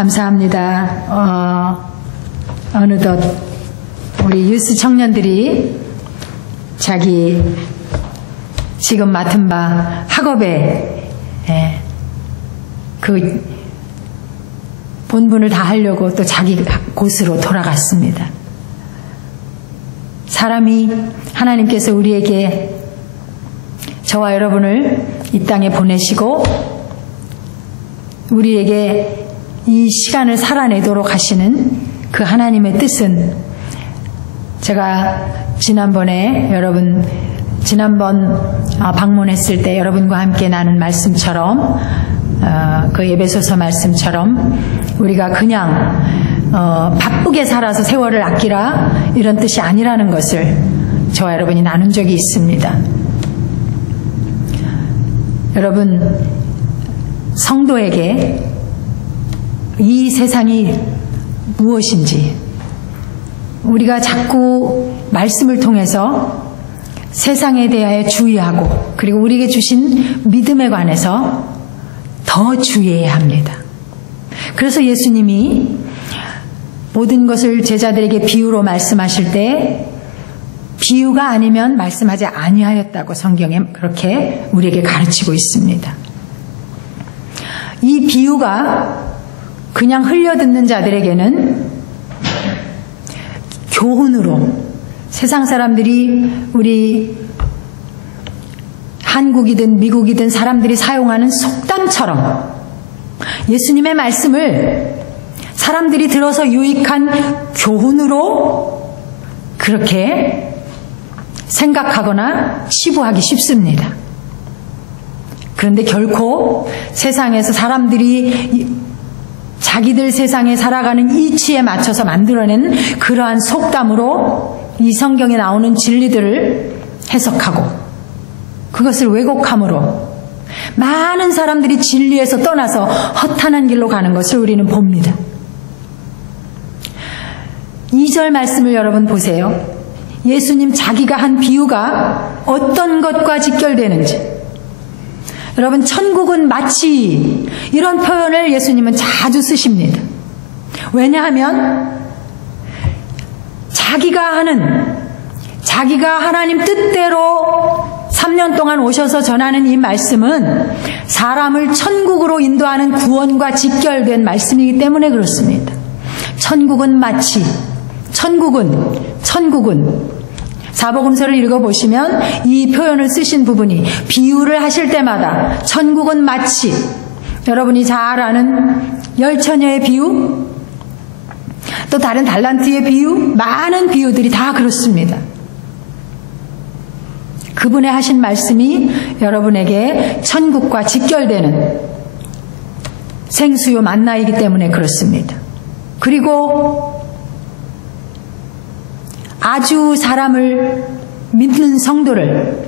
감사합니다. 어느덧 우리 유스 청년들이 자기 지금 맡은 바 학업에 그 본분을 다 하려고 또 자기 곳으로 돌아갔습니다. 사람이 하나님께서 우리에게 저와 여러분을 이 땅에 보내시고 우리에게 이 시간을 살아내도록 하시는 그 하나님의 뜻은 제가 지난번 방문했을 때 여러분과 함께 나눈 말씀처럼 그 에베소서 말씀처럼 우리가 그냥 바쁘게 살아서 세월을 아끼라 이런 뜻이 아니라는 것을 저와 여러분이 나눈 적이 있습니다. 여러분, 성도에게 이 세상이 무엇인지 우리가 자꾸 말씀을 통해서 세상에 대하여 주의하고 그리고 우리에게 주신 믿음에 관해서 더 주의해야 합니다. 그래서 예수님이 모든 것을 제자들에게 비유로 말씀하실 때 비유가 아니면 말씀하지 아니하였다고 성경에 그렇게 우리에게 가르치고 있습니다. 이 비유가 그냥 흘려듣는 자들에게는 교훈으로 세상 사람들이 우리 한국이든 미국이든 사람들이 사용하는 속담처럼 예수님의 말씀을 사람들이 들어서 유익한 교훈으로 그렇게 생각하거나 치부하기 쉽습니다. 그런데 결코 세상에서 사람들이 자기들 세상에 살아가는 이치에 맞춰서 만들어낸 그러한 속담으로 이 성경에 나오는 진리들을 해석하고 그것을 왜곡함으로 많은 사람들이 진리에서 떠나서 허탄한 길로 가는 것을 우리는 봅니다. 2절 말씀을 여러분 보세요. 예수님 자기가 한 비유가 어떤 것과 직결되는지. 여러분, 천국은 마치 이런 표현을 예수님은 자주 쓰십니다. 왜냐하면 자기가 하나님 뜻대로 3년 동안 오셔서 전하는 이 말씀은 사람을 천국으로 인도하는 구원과 직결된 말씀이기 때문에 그렇습니다. 천국은 사복음서를 읽어보시면 이 표현을 쓰신 부분이 비유를 하실 때마다 천국은 마치 여러분이 잘 아는 열처녀의 비유 또 다른 달란트의 비유 많은 비유들이 다 그렇습니다. 그분의 하신 말씀이 여러분에게 천국과 직결되는 생수요 만나이기 때문에 그렇습니다. 그리고 아주 사람을 믿는 성도를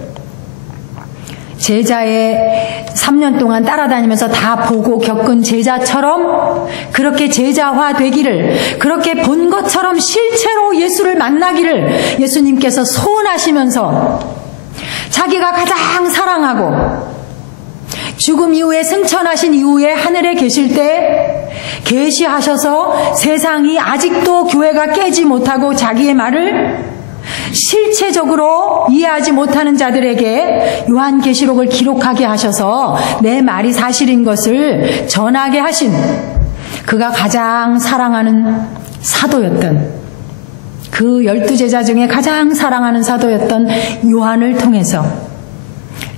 제자의 3년 동안 따라다니면서 다 보고 겪은 제자처럼 그렇게 제자화 되기를 그렇게 본 것처럼 실제로 예수를 만나기를 예수님께서 소원하시면서 자기가 가장 사랑하고 죽음 이후에 승천하신 이후에 하늘에 계실 때 계시하셔서 세상이 아직도 교회가 깨지 못하고 자기의 말을 실체적으로 이해하지 못하는 자들에게 요한계시록을 기록하게 하셔서 내 말이 사실인 것을 전하게 하신 그가 가장 사랑하는 사도였던 그 12제자 중에 가장 사랑하는 사도였던 요한을 통해서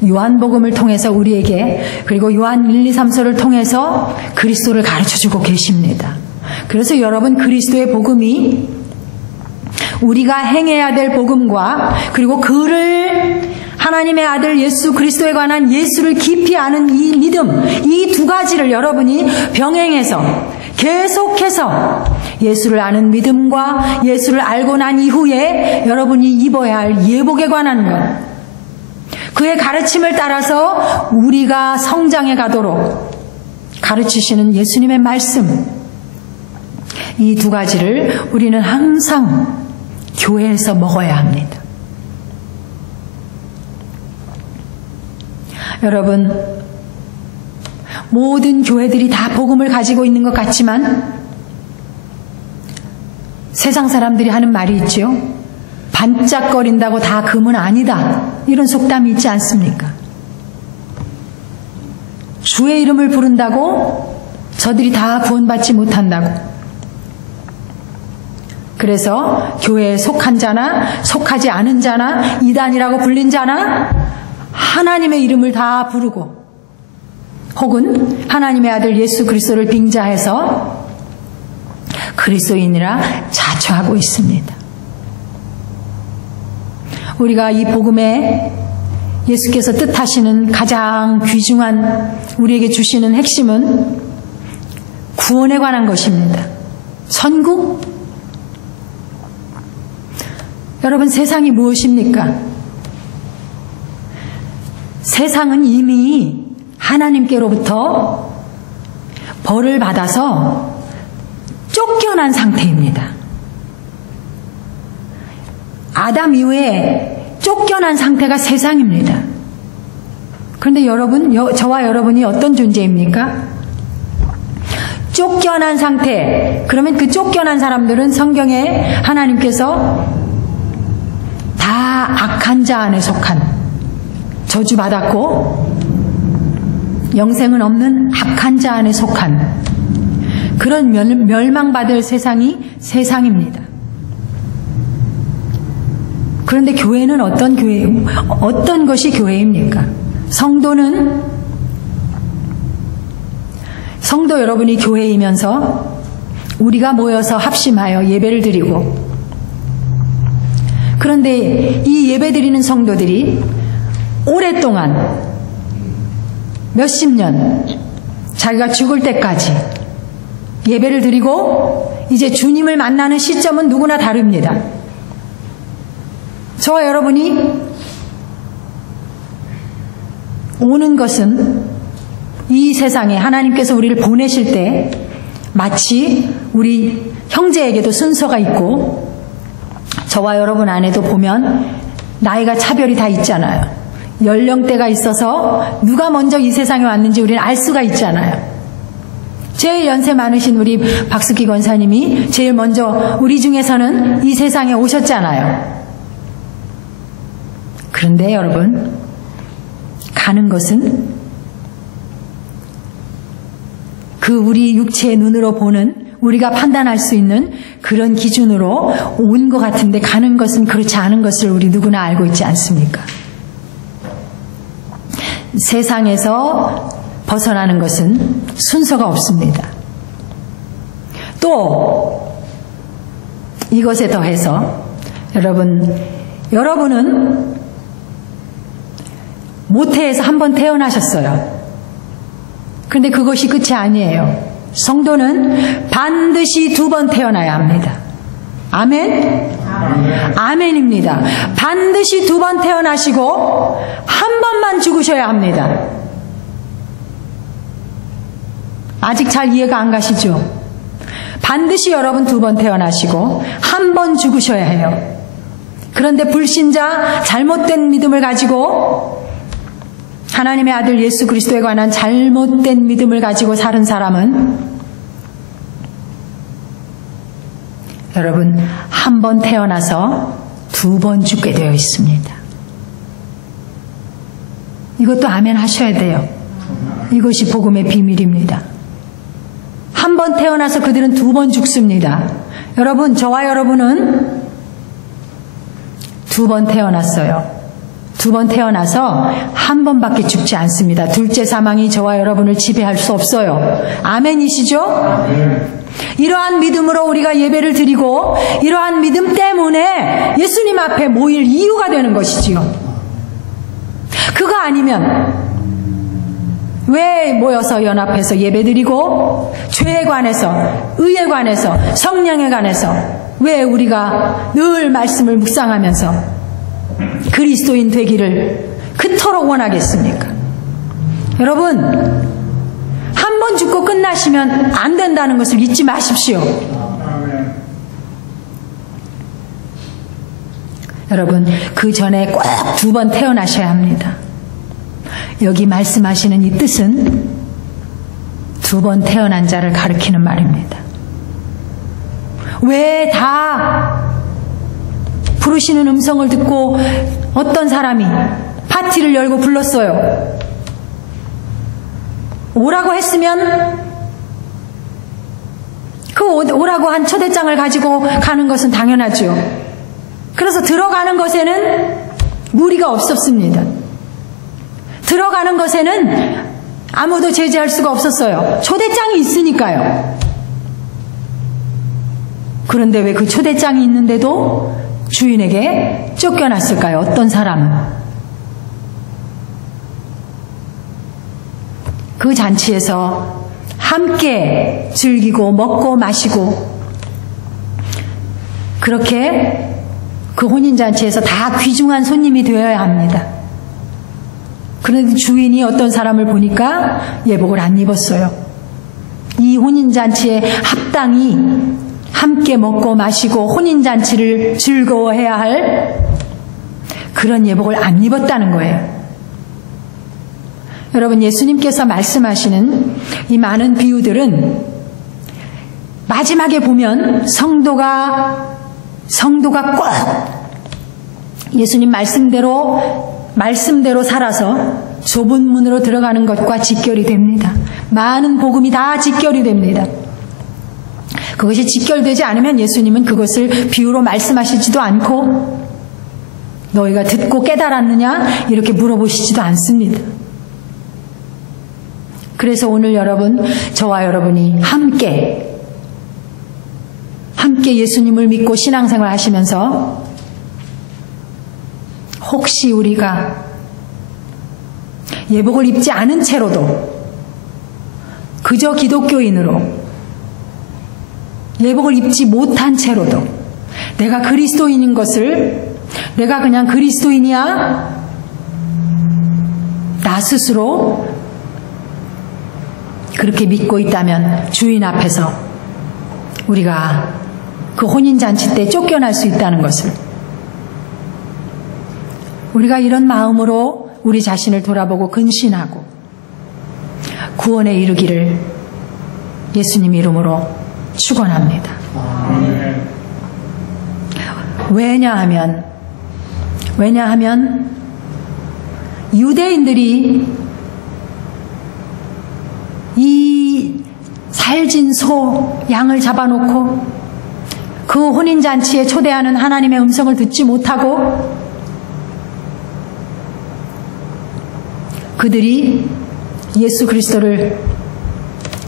요한복음을 통해서 우리에게 그리고 요한 1, 2, 3서를 통해서 그리스도를 가르쳐주고 계십니다. 그래서 여러분 그리스도의 복음이 우리가 행해야 될 복음과 그리고 그를 하나님의 아들 예수 그리스도에 관한 예수를 깊이 아는 이 믿음 이 두 가지를 여러분이 병행해서 계속해서 예수를 아는 믿음과 예수를 알고 난 이후에 여러분이 입어야 할 예복에 관한 것 그의 가르침을 따라서 우리가 성장해 가도록 가르치시는 예수님의 말씀 이 두 가지를 우리는 항상 교회에서 먹어야 합니다. 여러분 모든 교회들이 다 복음을 가지고 있는 것 같지만 세상 사람들이 하는 말이 있죠. 반짝거린다고 다 금은 아니다. 이런 속담이 있지 않습니까? 주의 이름을 부른다고 저들이 다 구원받지 못한다고. 그래서 교회에 속한 자나 속하지 않은 자나 이단이라고 불린 자나 하나님의 이름을 다 부르고 혹은 하나님의 아들 예수 그리스도를 빙자해서 그리스도인이라 자처하고 있습니다. 우리가 이 복음에 예수께서 뜻하시는 가장 귀중한 우리에게 주시는 핵심은 구원에 관한 것입니다. 천국? 여러분, 세상이 무엇입니까? 세상은 이미 하나님께로부터 벌을 받아서 쫓겨난 상태입니다. 아담 이후에 쫓겨난 상태가 세상입니다. 그런데 여러분, 저와 여러분이 어떤 존재입니까? 쫓겨난 상태. 그러면 그 쫓겨난 사람들은 성경에 하나님께서 다 악한 자 안에 속한, 저주받았고 영생은 없는 악한 자 안에 속한 그런 멸망받을 세상이 세상입니다. 그런데 교회는 어떤 교회예요? 어떤 것이 교회입니까? 성도 여러분이 교회이면서 우리가 모여서 합심하여 예배를 드리고, 그런데 이 예배 드리는 성도들이 오랫동안 몇십 년 자기가 죽을 때까지 예배를 드리고 이제 주님을 만나는 시점은 누구나 다릅니다. 저와 여러분이 오는 것은 이 세상에 하나님께서 우리를 보내실 때 마치 우리 형제에게도 순서가 있고 저와 여러분 안에도 보면 나이가 차별이 다 있잖아요. 연령대가 있어서 누가 먼저 이 세상에 왔는지 우리는 알 수가 있잖아요. 제일 연세 많으신 우리 박숙기 권사님이 제일 먼저 우리 중에서는 이 세상에 오셨잖아요. 그런데 여러분, 가는 것은 그 우리 육체의 눈으로 보는, 우리가 판단할 수 있는 그런 기준으로 온 것 같은데 가는 것은 그렇지 않은 것을 우리 누구나 알고 있지 않습니까? 세상에서 벗어나는 것은 순서가 없습니다. 또 이것에 더해서 여러분은 모태에서 한 번 태어나셨어요. 그런데 그것이 끝이 아니에요. 성도는 반드시 2번 태어나야 합니다. 아멘? 아멘입니다. 반드시 2번 태어나시고 한 번만 죽으셔야 합니다. 아직 잘 이해가 안 가시죠? 반드시 여러분 2번 태어나시고 한 번 죽으셔야 해요. 그런데 불신자, 잘못된 믿음을 가지고 하나님의 아들 예수 그리스도에 관한 잘못된 믿음을 가지고 사는 사람은 여러분 한 번 태어나서 2번 죽게 되어 있습니다. 이것도 아멘 하셔야 돼요. 이것이 복음의 비밀입니다. 한 번 태어나서 그들은 2번 죽습니다. 여러분, 저와 여러분은 2번 태어났어요. 2번 태어나서 한 번밖에 죽지 않습니다. 둘째 사망이 저와 여러분을 지배할 수 없어요. 아멘이시죠? 아멘. 이러한 믿음으로 우리가 예배를 드리고 이러한 믿음 때문에 예수님 앞에 모일 이유가 되는 것이지요. 그거 아니면 왜 모여서 연합해서 예배드리고 죄에 관해서, 의에 관해서, 성령에 관해서 왜 우리가 늘 말씀을 묵상하면서 그리스도인 되기를 그토록 원하겠습니까? 여러분, 한 번 죽고 끝나시면 안 된다는 것을 잊지 마십시오. 여러분, 그 전에 꼭 2번 태어나셔야 합니다. 여기 말씀하시는 이 뜻은 두 번 태어난 자를 가리키는 말입니다. 왜 다 부르시는 음성을 듣고 어떤 사람이 파티를 열고 불렀어요? 오라고 했으면 그 오라고 한 초대장을 가지고 가는 것은 당연하죠. 그래서 들어가는 것에는 무리가 없었습니다. 들어가는 것에는 아무도 제지할 수가 없었어요. 초대장이 있으니까요. 그런데 왜 그 초대장이 있는데도 주인에게 쫓겨났을까요? 어떤 사람은? 그 잔치에서 함께 즐기고 먹고 마시고 그렇게 그 혼인잔치에서 다 귀중한 손님이 되어야 합니다. 그런데 주인이 어떤 사람을 보니까 예복을 안 입었어요. 이 혼인잔치에 합당히 함께 먹고 마시고 혼인잔치를 즐거워해야 할 그런 예복을 안 입었다는 거예요. 여러분, 예수님께서 말씀하시는 이 많은 비유들은 마지막에 보면 성도가 꼭 예수님 말씀대로 살아서 좁은 문으로 들어가는 것과 직결이 됩니다. 많은 복음이 다 직결이 됩니다. 그것이 직결되지 않으면 예수님은 그것을 비유로 말씀하시지도 않고 너희가 듣고 깨달았느냐 이렇게 물어보시지도 않습니다. 그래서 오늘 여러분, 저와 여러분이 함께 예수님을 믿고 신앙생활 하시면서 혹시 우리가 예복을 입지 않은 채로도 그저 기독교인으로 예복을 입지 못한 채로도 내가 그리스도인인 것을 내가 그냥 그리스도인이야 나 스스로 그렇게 믿고 있다면 주인 앞에서 우리가 그 혼인잔치 때 쫓겨날 수 있다는 것을 우리가 이런 마음으로 우리 자신을 돌아보고 근신하고 구원에 이르기를 예수님 이름으로 축원합니다. 왜냐하면 유대인들이 이 살진 소, 양을 잡아놓고 그 혼인잔치에 초대하는 하나님의 음성을 듣지 못하고 그들이 예수 그리스도를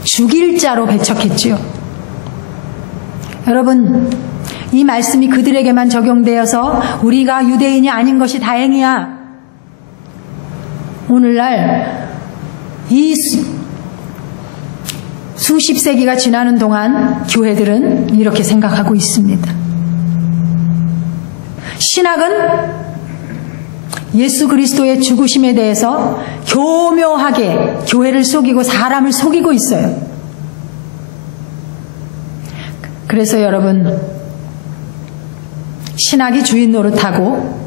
죽일 자로 배척했지요. 여러분, 이 말씀이 그들에게만 적용되어서 우리가 유대인이 아닌 것이 다행이야. 오늘날 이 수십 세기가 지나는 동안 교회들은 이렇게 생각하고 있습니다. 신학은 예수 그리스도의 죽으심에 대해서 교묘하게 교회를 속이고 사람을 속이고 있어요. 그래서 여러분, 신학이 주인 노릇하고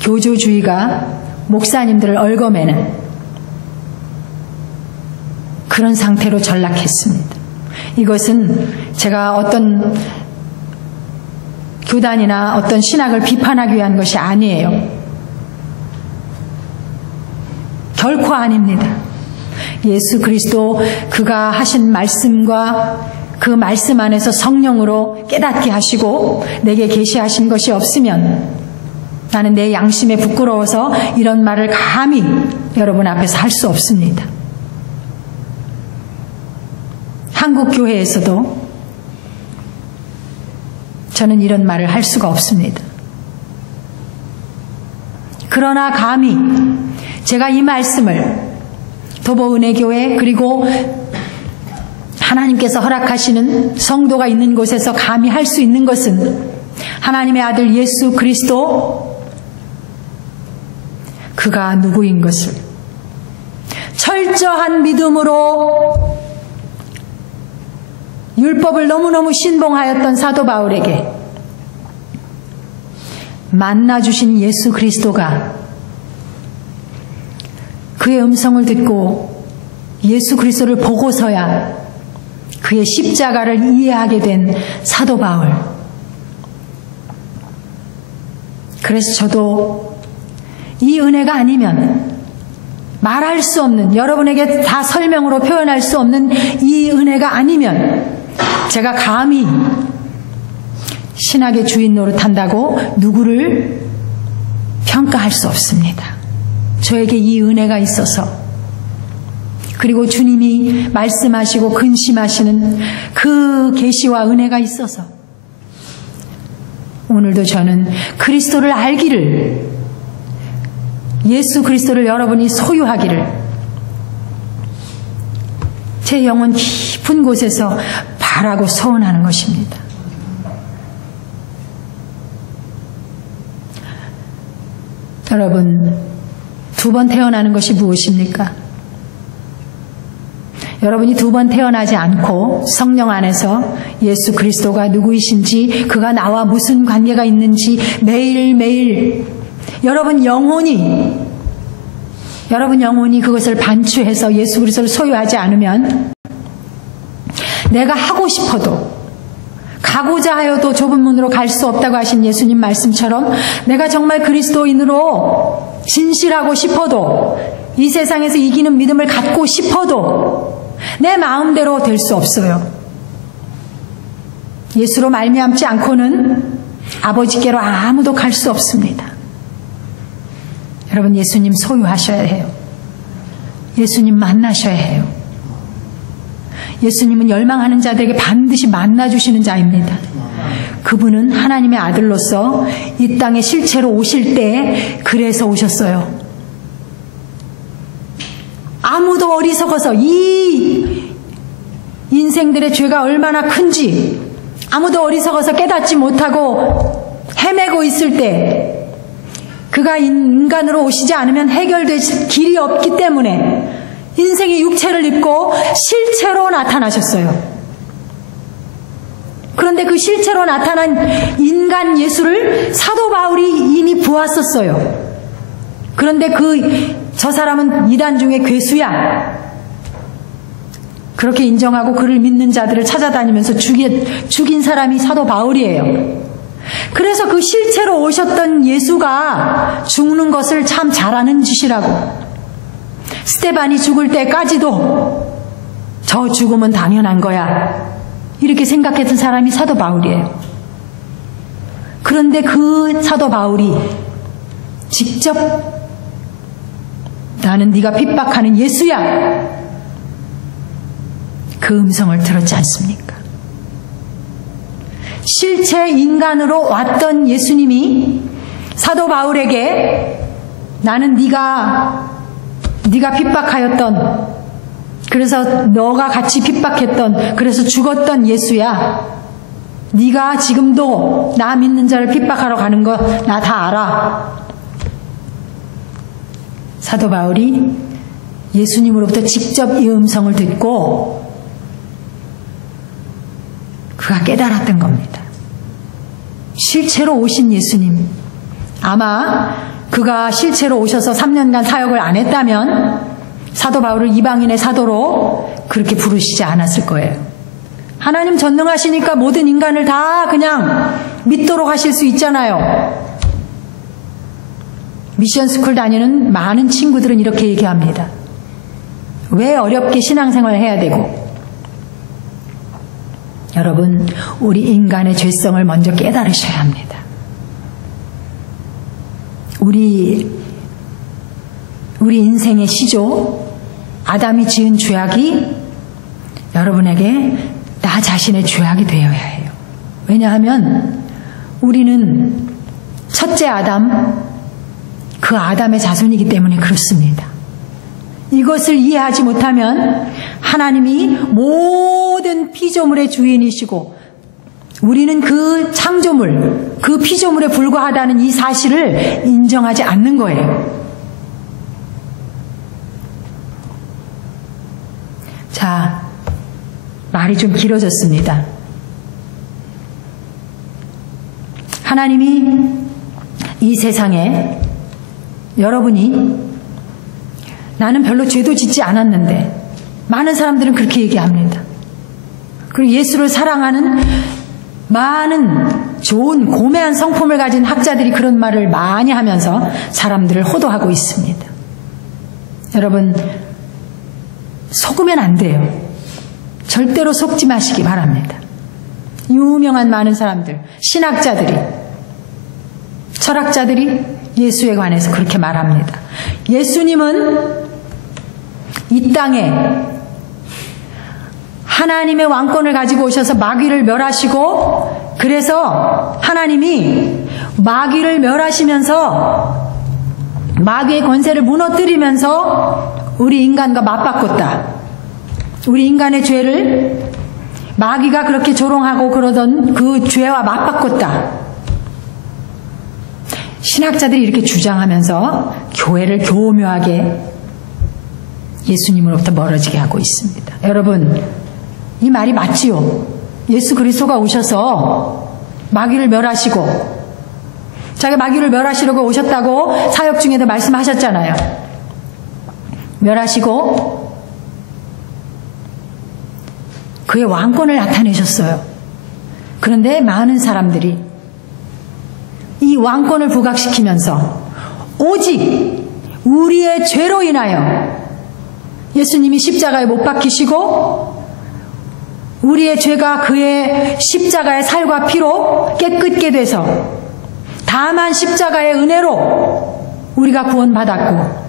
교조주의가 목사님들을 얽어매는 그런 상태로 전락했습니다. 이것은 제가 어떤 교단이나 어떤 신학을 비판하기 위한 것이 아니에요. 결코 아닙니다. 예수 그리스도 그가 하신 말씀과 그 말씀 안에서 성령으로 깨닫게 하시고 내게 계시하신 것이 없으면 나는 내 양심에 부끄러워서 이런 말을 감히 여러분 앞에서 할 수 없습니다. 한국 교회에서도 저는 이런 말을 할 수가 없습니다. 그러나 감히 제가 이 말씀을 도보은혜교회 그리고 하나님께서 허락하시는 성도가 있는 곳에서 감히 할 수 있는 것은 하나님의 아들 예수 그리스도 그가 누구인 것을 철저한 믿음으로 율법을 너무너무 신봉하였던 사도 바울에게 만나주신 예수 그리스도가 그의 음성을 듣고 예수 그리스도를 보고서야 그의 십자가를 이해하게 된 사도 바울. 그래서 저도 이 은혜가 아니면 말할 수 없는, 여러분에게 다 설명으로 표현할 수 없는 이 은혜가 아니면 제가 감히 신학의 주인 노릇한다고 누구를 평가할 수 없습니다. 저에게 이 은혜가 있어서, 그리고 주님이 말씀하시고 근심하시는 그 계시와 은혜가 있어서 오늘도 저는 그리스도를 알기를, 예수 그리스도를 여러분이 소유하기를 제 영혼 깊은 곳에서 바라고 소원하는 것입니다. 여러분, 두 번 태어나는 것이 무엇입니까? 여러분이 두 번 태어나지 않고 성령 안에서 예수 그리스도가 누구이신지, 그가 나와 무슨 관계가 있는지 매일매일 여러분 영혼이 그것을 반추해서 예수 그리스도를 소유하지 않으면 내가 하고 싶어도, 가고자 하여도 좁은 문으로 갈 수 없다고 하신 예수님 말씀처럼 내가 정말 그리스도인으로 진실하고 싶어도, 이 세상에서 이기는 믿음을 갖고 싶어도 내 마음대로 될 수 없어요. 예수로 말미암지 않고는 아버지께로 아무도 갈 수 없습니다. 여러분, 예수님 소유하셔야 해요. 예수님 만나셔야 해요. 예수님은 열망하는 자들에게 반드시 만나주시는 자입니다. 그분은 하나님의 아들로서 이 땅에 실체로 오실 때 그래서 오셨어요. 아무도 어리석어서 이 인생들의 죄가 얼마나 큰지 아무도 어리석어서 깨닫지 못하고 헤매고 있을 때, 그가 인간으로 오시지 않으면 해결될 길이 없기 때문에 인생의 육체를 입고 실체로 나타나셨어요. 그런데 그 실체로 나타난 인간 예수를 사도 바울이 이미 보았었어요. 그런데 저 사람은 이단 중에 괴수야, 그렇게 인정하고 그를 믿는 자들을 찾아다니면서 죽인 사람이 사도 바울이에요. 그래서 그 실체로 오셨던 예수가 죽는 것을 참 잘하는 짓이라고, 스데반이 죽을 때까지도 저 죽음은 당연한 거야, 이렇게 생각했던 사람이 사도 바울이에요. 그런데 그 사도 바울이 직접 나는 네가 핍박하는 예수야, 그 음성을 들었지 않습니까? 실체 인간으로 왔던 예수님이 사도 바울에게 나는 네가 핍박하였던, 그래서 너가 같이 핍박했던, 그래서 죽었던 예수야, 네가 지금도 나 믿는 자를 핍박하러 가는 거 나 다 알아. 사도 바울이 예수님으로부터 직접 이 음성을 듣고 그가 깨달았던 겁니다. 실체로 오신 예수님, 아마 그가 실체로 오셔서 3년간 사역을 안 했다면 사도 바울을 이방인의 사도로 그렇게 부르시지 않았을 거예요. 하나님 전능하시니까 모든 인간을 다 그냥 믿도록 하실 수 있잖아요. 미션스쿨 다니는 많은 친구들은 이렇게 얘기합니다. 왜 어렵게 신앙생활을 해야 되고? 여러분, 우리 인간의 죄성을 먼저 깨달으셔야 합니다. 우리 인생의 시조, 아담이 지은 죄악이 여러분에게 나 자신의 죄악이 되어야 해요. 왜냐하면 우리는 첫째 아담, 그 아담의 자손이기 때문에 그렇습니다. 이것을 이해하지 못하면 하나님이 모든 피조물의 주인이시고 우리는 그 창조물, 그 피조물에 불과하다는 이 사실을 인정하지 않는 거예요. 자, 말이 좀 길어졌습니다. 하나님이 이 세상에 여러분이 나는 별로 죄도 짓지 않았는데 많은 사람들은 그렇게 얘기합니다. 그리고 예수를 사랑하는 많은 좋은 고매한 성품을 가진 학자들이 그런 말을 많이 하면서 사람들을 호도하고 있습니다. 여러분, 속으면 안 돼요. 절대로 속지 마시기 바랍니다. 유명한 많은 사람들, 신학자들이, 철학자들이 예수에 관해서 그렇게 말합니다. 예수님은 이 땅에 하나님의 왕권을 가지고 오셔서 마귀를 멸하시고, 그래서 하나님이 마귀를 멸하시면서 마귀의 권세를 무너뜨리면서 우리 인간과 맞바꿨다. 우리 인간의 죄를 마귀가 그렇게 조롱하고 그러던 그 죄와 맞바꿨다. 신학자들이 이렇게 주장하면서 교회를 교묘하게 예수님으로부터 멀어지게 하고 있습니다. 여러분, 이 말이 맞지요? 예수 그리스도가 오셔서 마귀를 멸하시고, 자기 마귀를 멸하시려고 오셨다고 사역 중에도 말씀하셨잖아요. 멸하시고 그의 왕권을 나타내셨어요. 그런데 많은 사람들이 이 왕권을 부각시키면서 오직 우리의 죄로 인하여 예수님이 십자가에 못 박히시고 우리의 죄가 그의 십자가의 살과 피로 깨끗게 돼서 다만 십자가의 은혜로 우리가 구원받았고,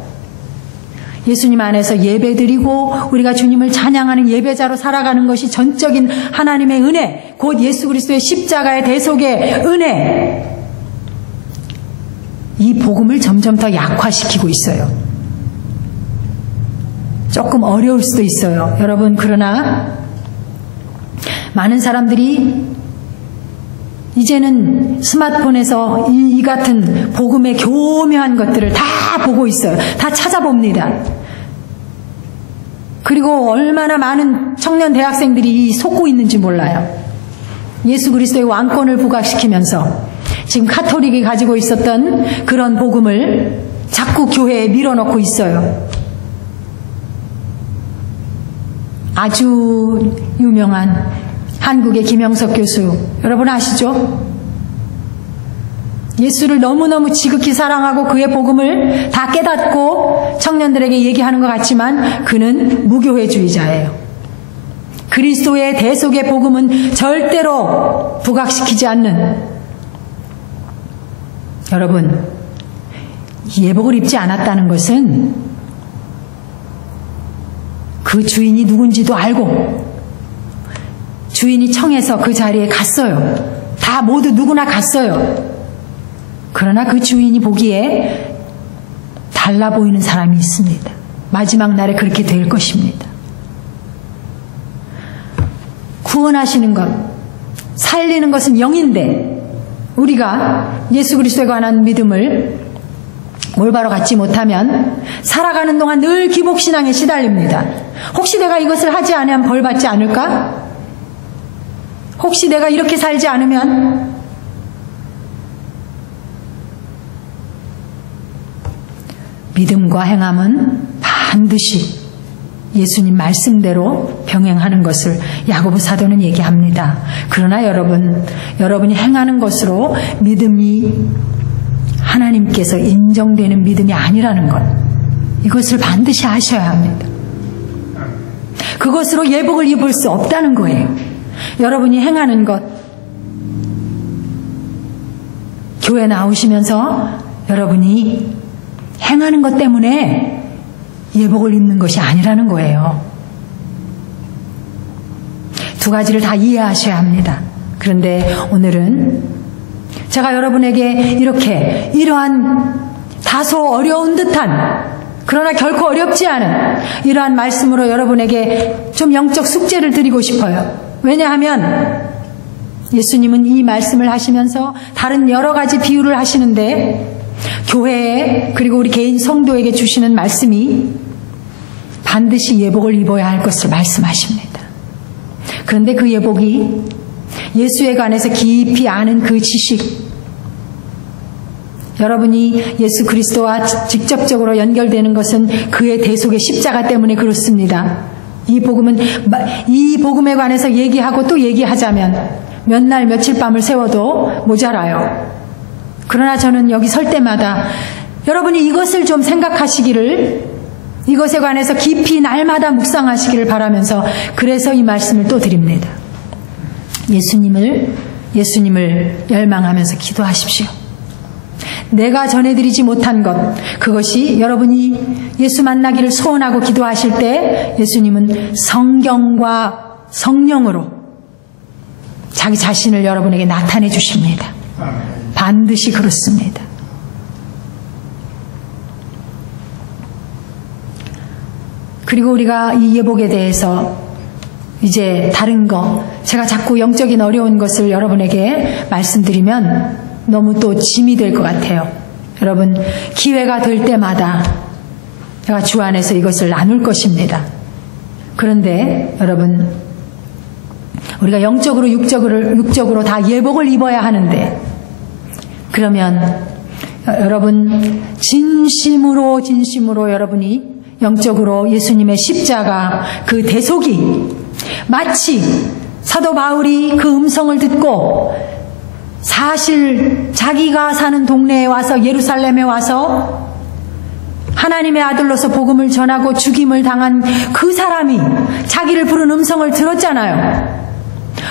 예수님 안에서 예배드리고 우리가 주님을 찬양하는 예배자로 살아가는 것이 전적인 하나님의 은혜, 곧 예수 그리스도의 십자가의 대속의 은혜, 이 복음을 점점 더 약화시키고 있어요. 조금 어려울 수도 있어요. 여러분, 그러나 많은 사람들이 이제는 스마트폰에서 이 같은 복음의 교묘한 것들을 다 보고 있어요. 다 찾아봅니다. 그리고 얼마나 많은 청년 대학생들이 속고 있는지 몰라요. 예수 그리스도의 왕권을 부각시키면서 지금 카톨릭이 가지고 있었던 그런 복음을 자꾸 교회에 밀어넣고 있어요. 아주 유명한 한국의 김영석 교수, 여러분 아시죠? 예수를 너무너무 지극히 사랑하고 그의 복음을 다 깨닫고 청년들에게 얘기하는 것 같지만 그는 무교회주의자예요. 그리스도의 대속의 복음은 절대로 부각시키지 않는, 여러분, 예복을 입지 않았다는 것은 그 주인이 누군지도 알고 주인이 청해서 그 자리에 갔어요. 다 모두 누구나 갔어요. 그러나 그 주인이 보기에 달라 보이는 사람이 있습니다. 마지막 날에 그렇게 될 것입니다. 구원하시는 것, 살리는 것은 영인데 우리가 예수 그리스도에 관한 믿음을 올바로 갖지 못하면 살아가는 동안 늘 기복신앙에 시달립니다. 혹시 내가 이것을 하지 않으면 벌 받지 않을까? 혹시 내가 이렇게 살지 않으면? 믿음과 행함은 반드시 예수님 말씀대로 병행하는 것을 야고보 사도는 얘기합니다. 그러나 여러분이 행하는 것으로 믿음이 하나님께서 인정되는 믿음이 아니라는 것, 이것을 반드시 아셔야 합니다. 그것으로 예복을 입을 수 없다는 거예요. 여러분이 행하는 것, 교회 나오시면서 여러분이 행하는 것 때문에 예복을 입는 것이 아니라는 거예요. 두 가지를 다 이해하셔야 합니다. 그런데 오늘은 제가 여러분에게 이러한 다소 어려운 듯한, 그러나 결코 어렵지 않은 이러한 말씀으로 여러분에게 좀 영적 숙제를 드리고 싶어요. 왜냐하면 예수님은 이 말씀을 하시면서 다른 여러 가지 비유를 하시는데 교회에, 그리고 우리 개인 성도에게 주시는 말씀이 반드시 예복을 입어야 할 것을 말씀하십니다. 그런데 그 예복이 예수에 관해서 깊이 아는 그 지식, 여러분이 예수 그리스도와 직접적으로 연결되는 것은 그의 대속의 십자가 때문에 그렇습니다. 이 복음에 관해서 얘기하고 또 얘기하자면 몇 날 며칠 밤을 세워도 모자라요. 그러나 저는 여기 설 때마다 여러분이 이것을 좀 생각하시기를, 이것에 관해서 깊이 날마다 묵상하시기를 바라면서 그래서 이 말씀을 또 드립니다. 예수님을 열망하면서 기도하십시오. 내가 전해드리지 못한 것, 그것이 여러분이 예수 만나기를 소원하고 기도하실 때 예수님은 성경과 성령으로 자기 자신을 여러분에게 나타내 주십니다. 반드시 그렇습니다. 그리고 우리가 이 예복에 대해서 이제 다른 거, 제가 자꾸 영적인 어려운 것을 여러분에게 말씀드리면 너무 또 짐이 될 것 같아요. 여러분, 기회가 될 때마다 제가 주 안에서 이것을 나눌 것입니다. 그런데 여러분, 우리가 영적으로 육적으로 다 예복을 입어야 하는데, 그러면 여러분 진심으로 여러분이 영적으로 예수님의 십자가 그 대속이 마치 사도 바울이 그 음성을 듣고 사실 자기가 사는 동네에 와서, 예루살렘에 와서 하나님의 아들로서 복음을 전하고 죽임을 당한 그 사람이 자기를 부른 음성을 들었잖아요.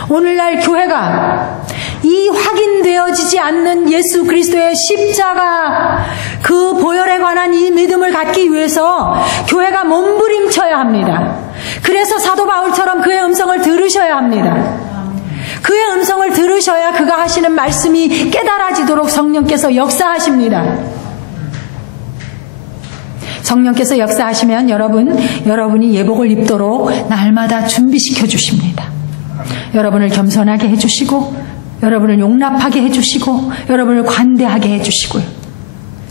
오늘날 교회가 이 확인되어지지 않는 예수 그리스도의 십자가 그 보혈에 관한 이 믿음을 갖기 위해서 교회가 몸부림쳐야 합니다. 그래서 사도 바울처럼 그의 음성을 들으셔야 합니다. 그의 음성을 들으셔야 그가 하시는 말씀이 깨달아지도록 성령께서 역사하십니다. 성령께서 역사하시면 여러분이 예복을 입도록 날마다 준비시켜 주십니다. 여러분을 겸손하게 해주시고, 여러분을 용납하게 해주시고, 여러분을 관대하게 해주시고요.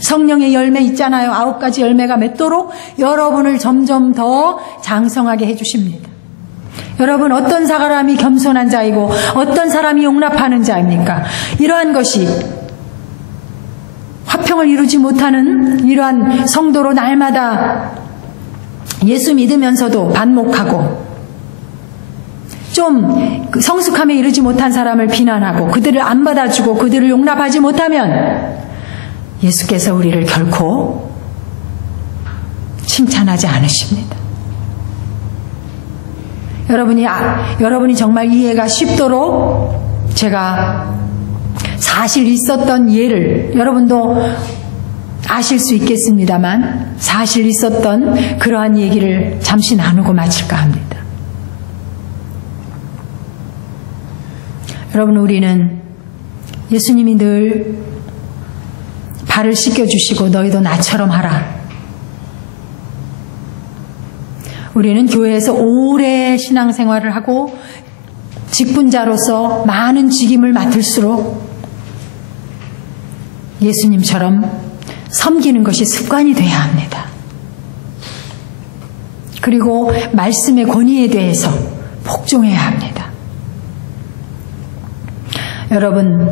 성령의 열매 있잖아요. 9가지 열매가 맺도록 여러분을 점점 더 장성하게 해주십니다. 여러분, 어떤 사람이 겸손한 자이고 어떤 사람이 용납하는 자입니까? 이러한 것이 화평을 이루지 못하는 이러한 성도로 날마다 예수 믿으면서도 반목하고 좀 성숙함에 이르지 못한 사람을 비난하고 그들을 안 받아주고 그들을 용납하지 못하면 예수께서 우리를 결코 칭찬하지 않으십니다. 여러분이 정말 이해가 쉽도록 제가 사실 있었던 예를 여러분도 아실 수 있겠습니다만 사실 있었던 그러한 얘기를 잠시 나누고 마칠까 합니다. 여러분, 우리는 예수님이 늘 발을 씻겨주시고 너희도 나처럼 하라. 우리는 교회에서 오래 신앙생활을 하고 직분자로서 많은 직임을 맡을수록 예수님처럼 섬기는 것이 습관이 돼야 합니다. 그리고 말씀의 권위에 대해서 복종해야 합니다. 여러분,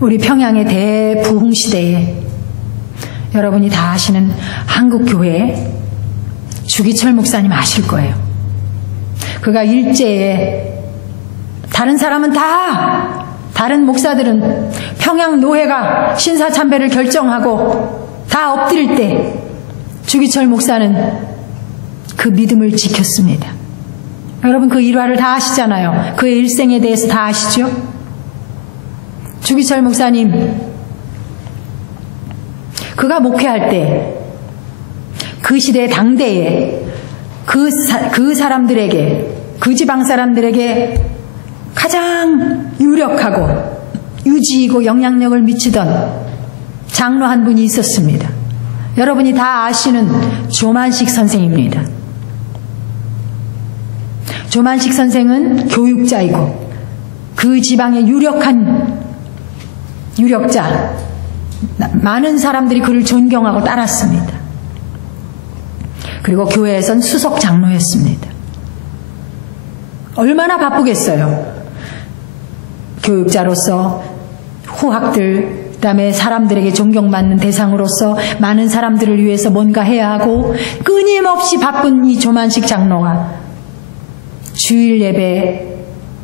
우리 평양의 대부흥 시대에 여러분이 다 아시는 한국교회 주기철 목사님 아실 거예요. 그가 일제에 다른 사람은 다른 목사들은 평양 노회가 신사참배를 결정하고 다 엎드릴 때 주기철 목사는 그 믿음을 지켰습니다. 여러분, 그 일화를 다 아시잖아요. 그의 일생에 대해서 다 아시죠? 주기철 목사님, 그가 목회할 때 그 시대 당대에 그 사람들에게, 그 지방 사람들에게 가장 유력하고 유지이고 영향력을 미치던 장로 한 분이 있었습니다. 여러분이 다 아시는 조만식 선생입니다. 조만식 선생은 교육자이고 그 지방의 유력자, 많은 사람들이 그를 존경하고 따랐습니다. 그리고 교회에선 수석 장로였습니다. 얼마나 바쁘겠어요. 교육자로서 후학들, 그다음에 사람들에게 존경받는 대상으로서 많은 사람들을 위해서 뭔가 해야 하고 끊임없이 바쁜 이 조만식 장로가 주일 예배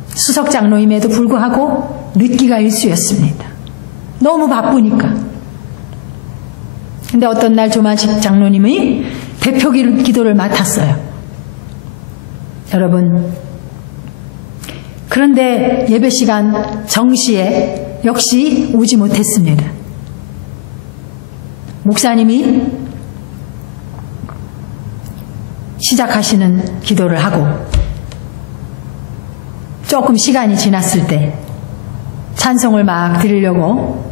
수석 장로임에도 불구하고 늦기가 일쑤였습니다. 너무 바쁘니까. 근데 어떤 날 조만식 장로님이 대표 기도를 맡았어요. 여러분, 그런데 예배 시간 정시에 역시 오지 못했습니다. 목사님이 시작하시는 기도를 하고 조금 시간이 지났을 때 찬송을 막 드리려고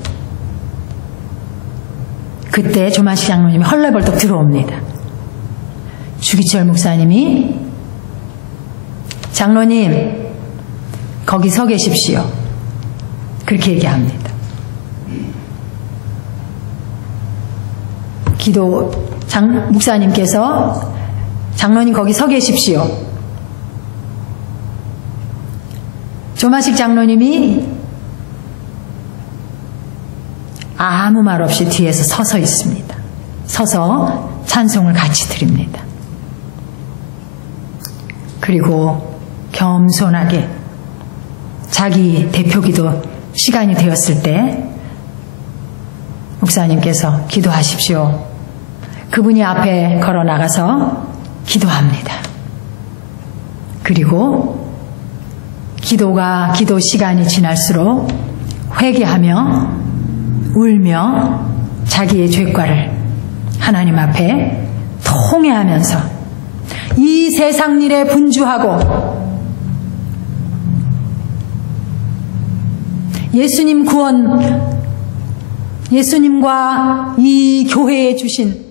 그때 조만식 장로님이 헐레벌떡 들어옵니다. 주기철 목사님이 장로님 거기 서 계십시오. 그렇게 얘기합니다. 목사님께서 장로님 거기 서 계십시오. 조만식 장로님이 아무 말 없이 뒤에서 서서 있습니다. 서서 찬송을 같이 드립니다. 그리고 겸손하게 자기 대표기도 시간이 되었을 때 목사님께서 기도하십시오. 그분이 앞에 걸어 나가서 기도합니다. 그리고 기도 시간이 지날수록 회개하며 울며 자기의 죄과를 하나님 앞에 통회하면서 이 세상 일에 분주하고 예수님 구원, 예수님과 이 교회에 주신,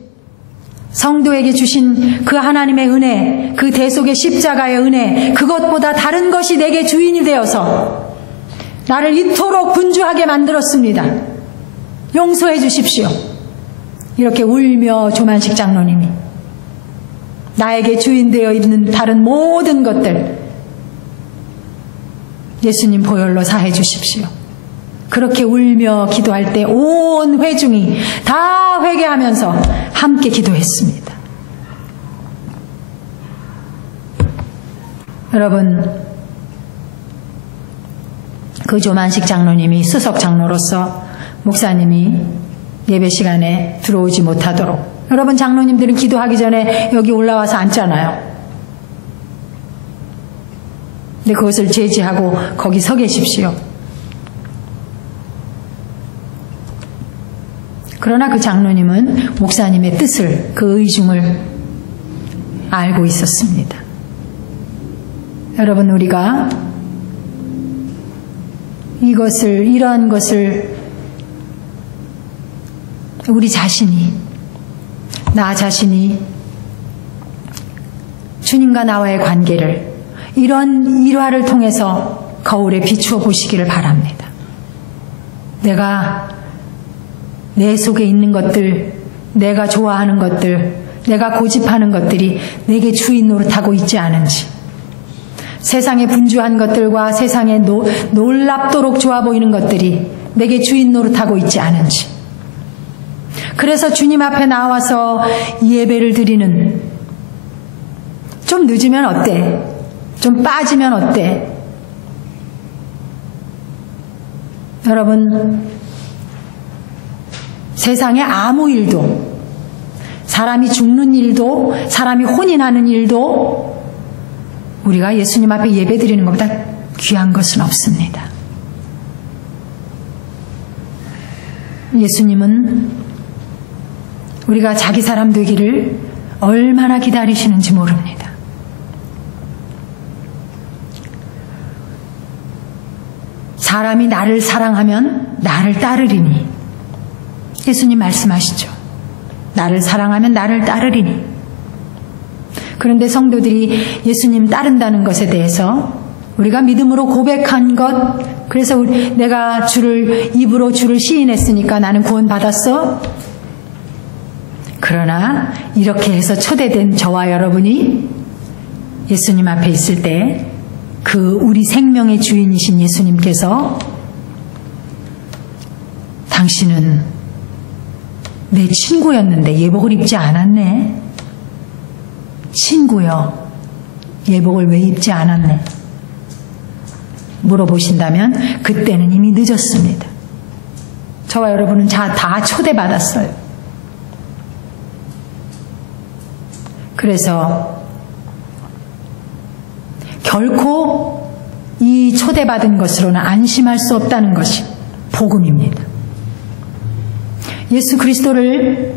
성도에게 주신 그 하나님의 은혜, 그 대속의 십자가의 은혜, 그것보다 다른 것이 내게 주인이 되어서 나를 이토록 분주하게 만들었습니다. 용서해 주십시오. 이렇게 울며 조만식 장로님이 나에게 주인 되어 있는 다른 모든 것들 예수님 보혈로 사해 주십시오. 그렇게 울며 기도할 때 온 회중이 다 회개하면서 함께 기도했습니다. 여러분, 그 조만식 장로님이 수석 장로로서 목사님이 예배 시간에 들어오지 못하도록, 여러분 장로님들은 기도하기 전에 여기 올라와서 앉잖아요. 근데 그것을 제지하고 거기 서 계십시오. 그러나 그 장로님은 목사님의 뜻을, 그 의중을 알고 있었습니다. 여러분, 우리가 이러한 것을 우리 자신이, 나 자신이 주님과 나와의 관계를 이런 일화를 통해서 거울에 비추어 보시기를 바랍니다. 내 속에 있는 것들, 내가 좋아하는 것들, 내가 고집하는 것들이 내게 주인 노릇하고 있지 않은지, 세상의 분주한 것들과 세상에 놀랍도록 좋아 보이는 것들이 내게 주인 노릇하고 있지 않은지, 그래서 주님 앞에 나와서 예배를 드리는, 좀 늦으면 어때? 좀 빠지면 어때? 여러분, 세상의 아무 일도, 사람이 죽는 일도, 사람이 혼인하는 일도 우리가 예수님 앞에 예배 드리는 것보다 귀한 것은 없습니다. 예수님은 우리가 자기 사람 되기를 얼마나 기다리시는지 모릅니다. 사람이 나를 사랑하면 나를 따르리니, 예수님 말씀하시죠. 나를 사랑하면 나를 따르리니. 그런데 성도들이 예수님 따른다는 것에 대해서 우리가 믿음으로 고백한 것, 그래서 내가 입으로 주를 시인했으니까 나는 구원받았어. 그러나 이렇게 해서 초대된 저와 여러분이 예수님 앞에 있을 때 그 우리 생명의 주인이신 예수님께서 당신은 내 친구였는데 예복을 입지 않았네. 친구여, 예복을 왜 입지 않았네? 물어보신다면 그때는 이미 늦었습니다. 저와 여러분은 다 초대받았어요. 그래서 결코 이 초대받은 것으로는 안심할 수 없다는 것이 복음입니다. 예수 그리스도를,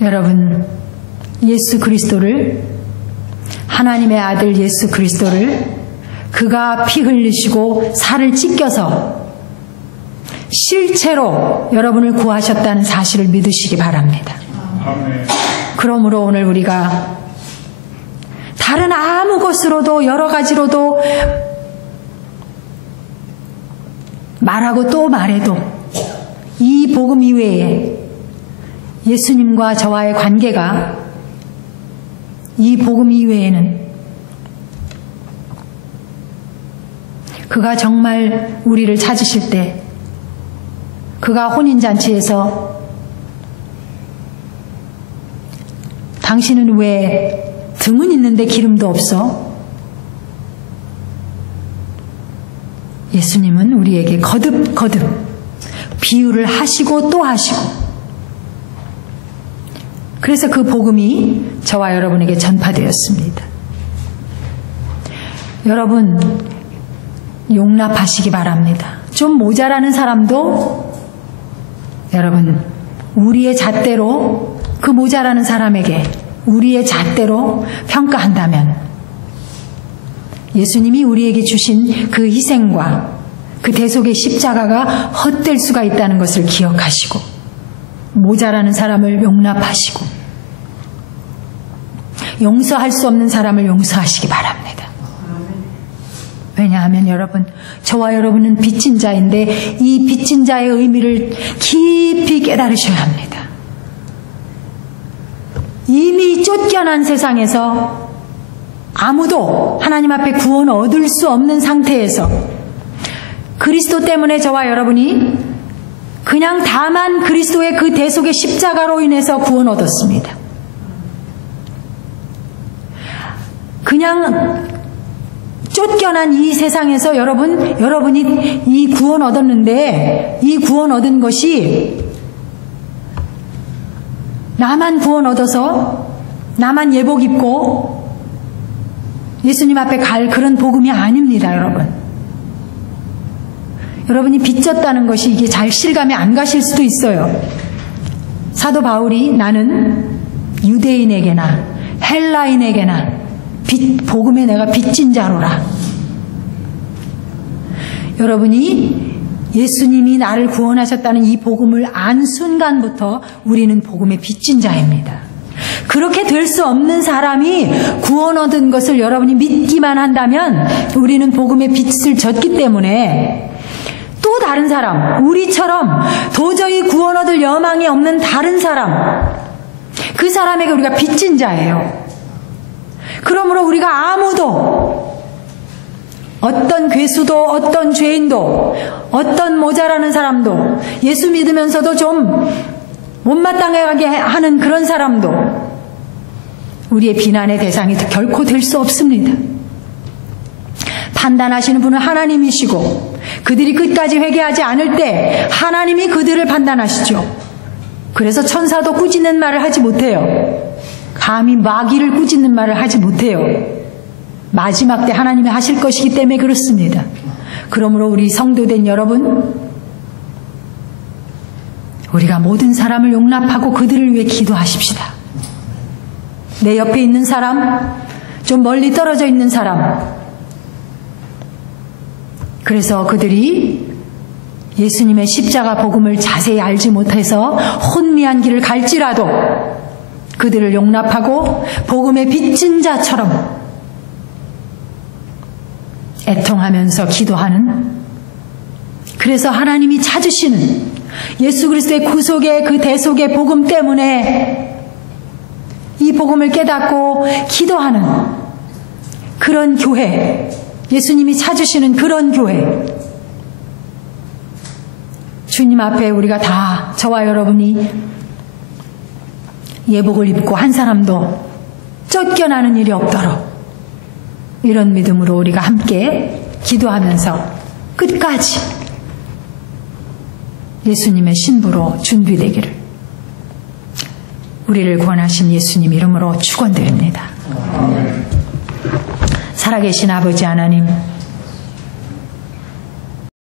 여러분, 예수 그리스도를, 하나님의 아들 예수 그리스도를 그가 피 흘리시고 살을 찢겨서 실체로 여러분을 구하셨다는 사실을 믿으시기 바랍니다. 그러므로 오늘 우리가 다른 아무 것으로도 여러 가지로도 말하고 또 말해도 이 복음 이외에 예수님과 저와의 관계가 이 복음 이외에는 그가 정말 우리를 찾으실 때 그가 혼인잔치에서 당신은 왜 등은 있는데 기름도 없어? 예수님은 우리에게 거듭거듭 비유를 하시고 또 하시고, 그래서 그 복음이 저와 여러분에게 전파되었습니다. 여러분 용납하시기 바랍니다. 좀 모자라는 사람도 여러분 우리의 잣대로 그 모자라는 사람에게 우리의 잣대로 평가한다면 예수님이 우리에게 주신 그 희생과 그 대속의 십자가가 헛될 수가 있다는 것을 기억하시고 모자라는 사람을 용납하시고 용서할 수 없는 사람을 용서하시기 바랍니다. 왜냐하면 여러분, 저와 여러분은 빚진 자인데 이 빚진 자의 의미를 깊이 깨달으셔야 합니다. 이미 쫓겨난 세상에서 아무도 하나님 앞에 구원 얻을 수 없는 상태에서 그리스도 때문에 저와 여러분이 그냥 다만 그리스도의 그 대속의 십자가로 인해서 구원 얻었습니다. 그냥 쫓겨난 이 세상에서 여러분이 이 구원 얻었는데 이 구원 얻은 것이 나만 구원 얻어서 나만 예복 입고 예수님 앞에 갈 그런 복음이 아닙니다, 여러분. 여러분이 빚졌다는 것이 이게 잘 실감이 안 가실 수도 있어요. 사도 바울이 나는 유대인에게나 헬라인에게나 복음에 내가 빚진 자로라. 여러분이 예수님이 나를 구원하셨다는 이 복음을 안 순간부터 우리는 복음에 빚진 자입니다. 그렇게 될 수 없는 사람이 구원 얻은 것을 여러분이 믿기만 한다면 우리는 복음의 빚을 졌기 때문에 또 다른 사람, 우리처럼 도저히 구원 얻을 여망이 없는 다른 사람, 그 사람에게 우리가 빚진 자예요. 그러므로 우리가 아무도, 어떤 괴수도, 어떤 죄인도, 어떤 모자라는 사람도, 예수 믿으면서도 좀 못마땅하게 하는 그런 사람도 우리의 비난의 대상이 결코 될 수 없습니다. 판단하시는 분은 하나님이시고 그들이 끝까지 회개하지 않을 때 하나님이 그들을 판단하시죠. 그래서 천사도 꾸짖는 말을 하지 못해요. 감히 마귀를 꾸짖는 말을 하지 못해요. 마지막 때 하나님이 하실 것이기 때문에 그렇습니다. 그러므로 우리 성도된 여러분, 우리가 모든 사람을 용납하고 그들을 위해 기도하십시다. 내 옆에 있는 사람, 좀 멀리 떨어져 있는 사람, 그래서 그들이 예수님의 십자가 복음을 자세히 알지 못해서 혼미한 길을 갈지라도 그들을 용납하고 복음의 빚진 자처럼 애통하면서 기도하는, 그래서 하나님이 찾으시는 예수 그리스도의 구속의 그 대속의 복음 때문에 이 복음을 깨닫고 기도하는 그런 교회, 예수님이 찾으시는 그런 교회, 주님 앞에 우리가 다, 저와 여러분이 예복을 입고 한 사람도 쫓겨나는 일이 없도록 이런 믿음으로 우리가 함께 기도하면서 끝까지 예수님의 신부로 준비되기를 우리를 구원하신 예수님 이름으로 축원드립니다. 살아계신 아버지 하나님,